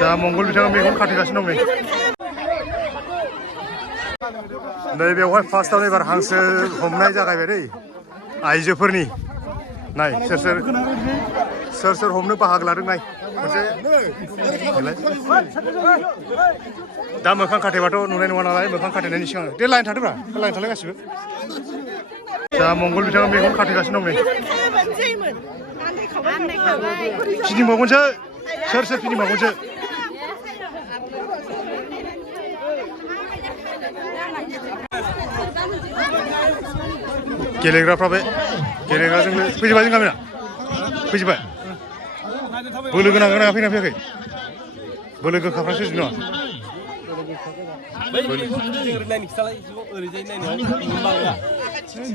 자 मंगल बिथाङा मेगन खाथेगासिनो दं नै बेवहाय फार्स्टआवनो एबार हांसो हमनाय जागायबाय दै आइजोफोरनि नाय सोर सोर हमनो बाहागो लादों नाय मोनसे दा मोखां खाथेबाथ' नुनाय नङा नालाय मोखां खाथेनायनि सिगां दे लाइन थादोब्रा लाइन थालाय गासिबो दा मंगल बिथाङा मेगन खाथेगासिनो दं नै फिदिंबावगोनसो सोर फिदिंबावगोनसो गेलेग्राफ्रा बे गेलेग्राजों फैजोबबाय जों गामिना फैजोबबाय बोलो गोनां गोनाङा फैना फैयाखै बोलो गोखाफ्रासो फैजोब नङा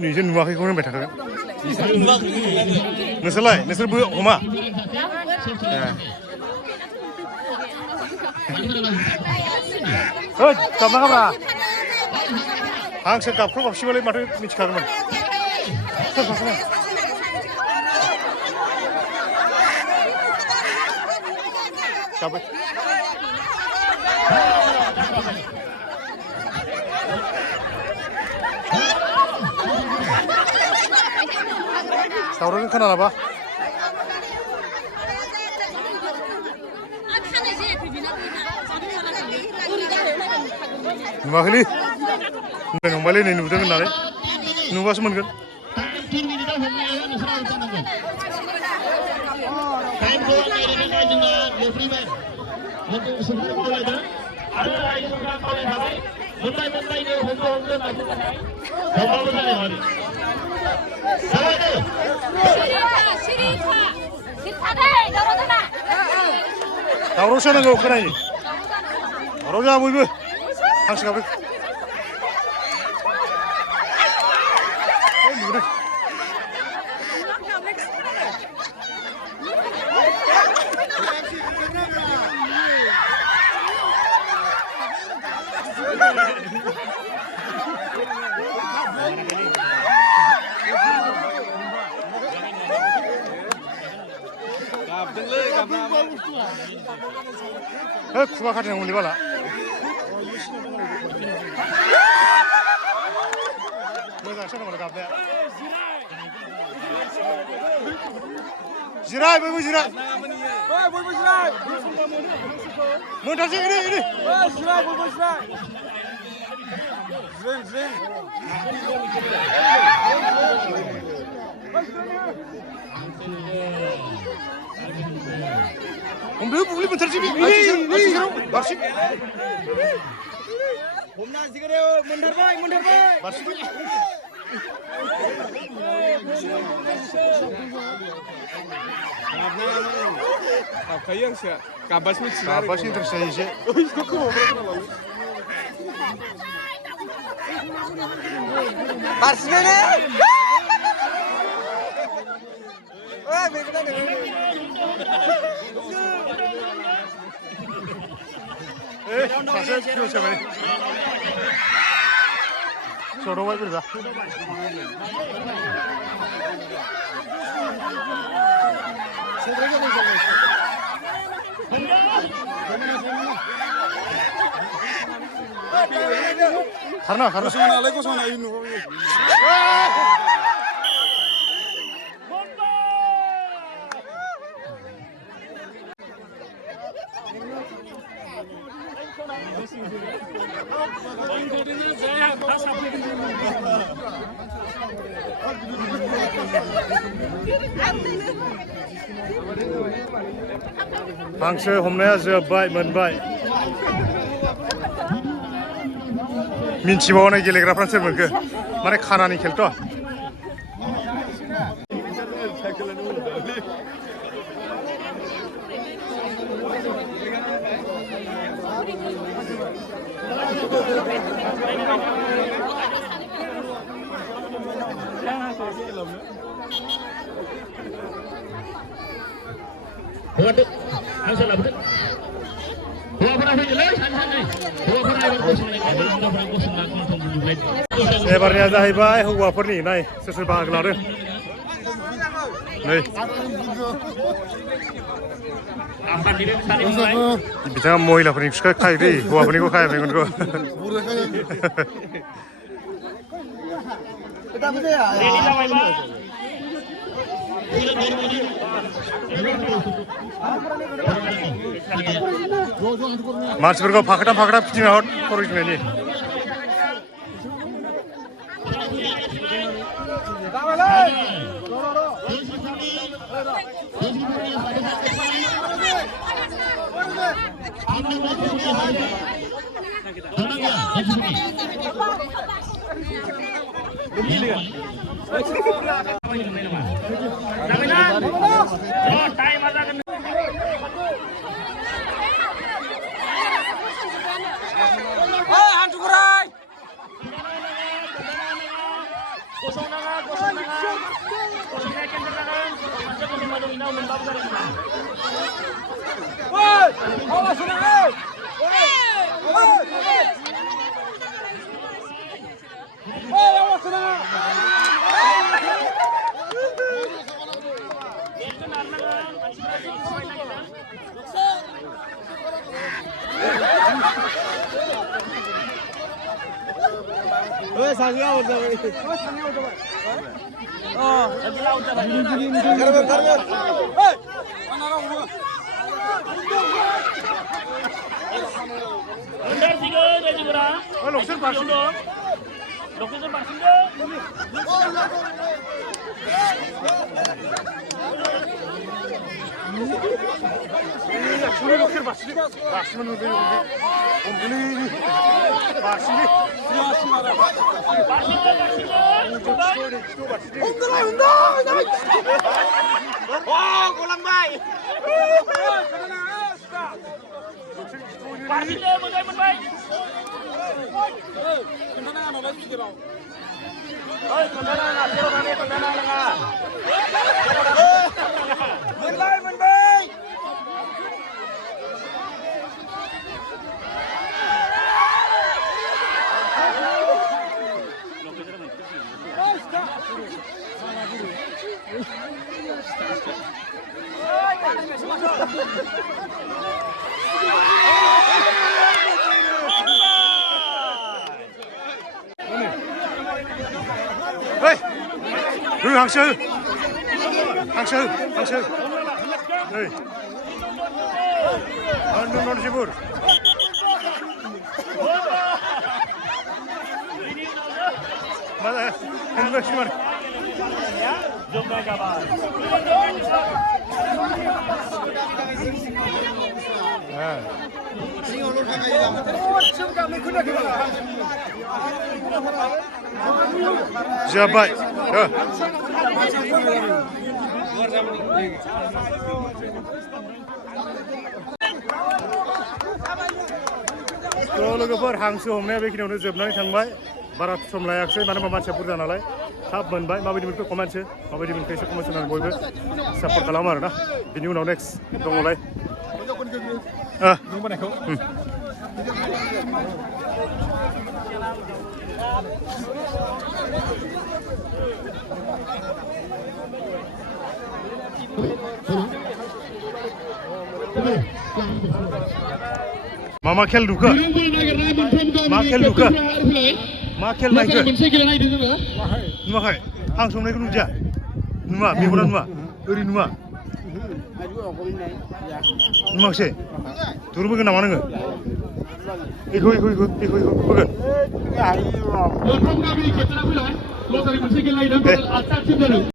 नोंसोर नुवाखैखौ होनबाय थाखागोन नोंसोरबो हमा गाबनाङाब्रा हांसो गाबख्राव गाबसिबालाय माथो मिथिखागौमोन गाबबाय सावरायनो खोनालाबा नुवाखैलै नंबायलै नै नुदों होननानै नुबासो मोनगोन दावरावसो नांगौ खोनायो दावराव जा बयबो हांसो गाबदों खुगा खाथेनांगौलै बाला मोजांसो दङ गाबनाया जिराय बयबो जिराय मोनथारसै जिराय बयबो जिराय हमदो बुब्लि मोनथारसै बारसिन हमना जिगायाव मोनथारबाय बारसिन गाबखायो हांसोआ गाबबासो मिथिला गाबबासो इन्टारेस्ट जायो एसे बारसिन सासे फिउस जाबाय सदावबाय बोरैबा खारना गसंनालाय गसंना हांसो हमनाया जोब्बाय मोनबाय मिन्थिबावनाय गेलेग्राफ्रा सोर मोनखो माने खानानि खेलथ' एबारनिया जाहैबाय हौवाफोरनि नाय सोर सोर बाहागो लादों नै बिथाङा महिलाफोरनि फिसा खायो दै हौवाफोरनिखौ खाया मेगनखौ मानसिफोरखौ फाखोथा फाखोथा फिदिंना हर खर' गिदिंनायनि हांसो नै नरसिंहपुर जाबाय लोगोफोर हांसो हमनाया बेखिनियावनो जोबनानै थांबाय बारा सम लायाखिसै मानो होनबा मानसिया बुरजा नालाय थाब मोनबाय माबायदि मोनखो कमेन्टसो माबायदि मोनखो एसे कमेन्ट होनानै बयबो सापर्ट खालामो आरोना बिनि उनाव नेक्स्ट दङलाय मा खेल नुखो मा खेल नुखो मा खेल नायखो नुवाखै आं संनायखौ नुदिया नुवा मेगना नुवा ओरै नुवा नुवाखिसै दुरुबोगोन नामा नोङो बेखौ बोगोन